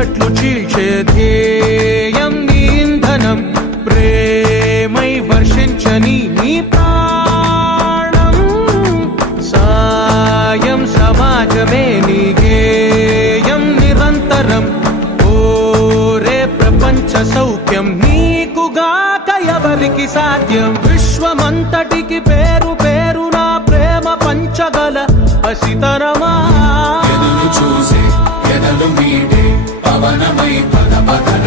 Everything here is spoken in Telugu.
చీకట్లు చీల్చే ధ్యేయం నీ ఇంధనం ప్రేమై వర్షించని నీ ప్రాణం. సాయం సమాజమే నీ గేయం నిరంతరం. ఓరే ప్రపంచ సౌఖ్యం నీకుగాక ఎవరికి సాధ్యం? విశ్వమంతటికి పేరు పేరు నా ప్రేమ పంచగల పసితరమా పవనమై పద పద